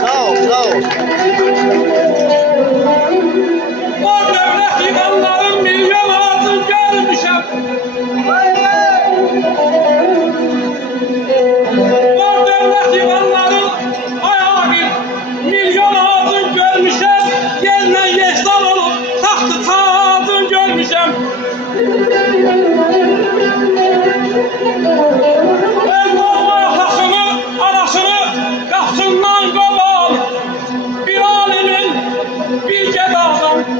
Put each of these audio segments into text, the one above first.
Sağ ol, sağ ol. O devlet yıkanların milyon ağzını görmüşem. O devlet yıkanların ayağı milyon ağzını görmüşem. Yerine yeşil olup tahtı tacını görmüşem.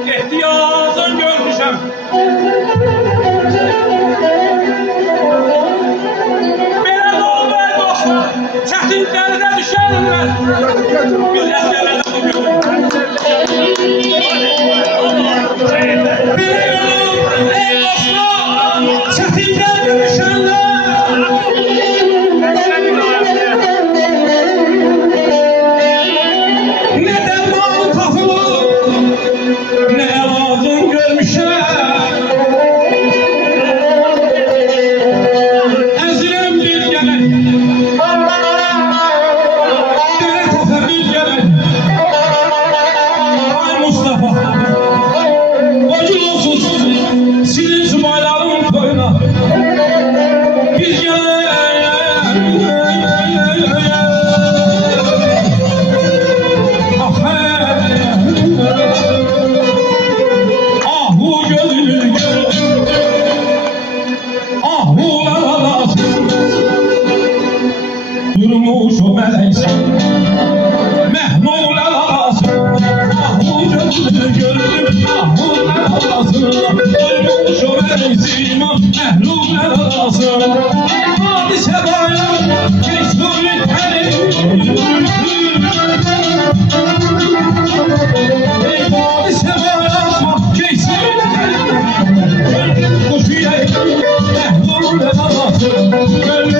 İhtiyacın görmüşem. Belə doğru dostlar, çətin dəlidə düşərlər. Millət dəlidə bugün. Ey dostlar, çətin dəlidə düşərlər. Ne derman tapılır, ne evazın görmüşem. Ezilem bir gelek, dere tepe bir gelek. Ay Mustafa, acı olsun senin subayların koyuna. Bir gelek. Durmuş o meleksin, Mehmul alasın, ahu gözünü gördüm, ahu alasın. Durmuş o meleksin, Mehmul alasın. Hadise bayan, geçturi terim, ey hadise bayan, geçturi terim. Kuşu yayın, Mehmul alasın.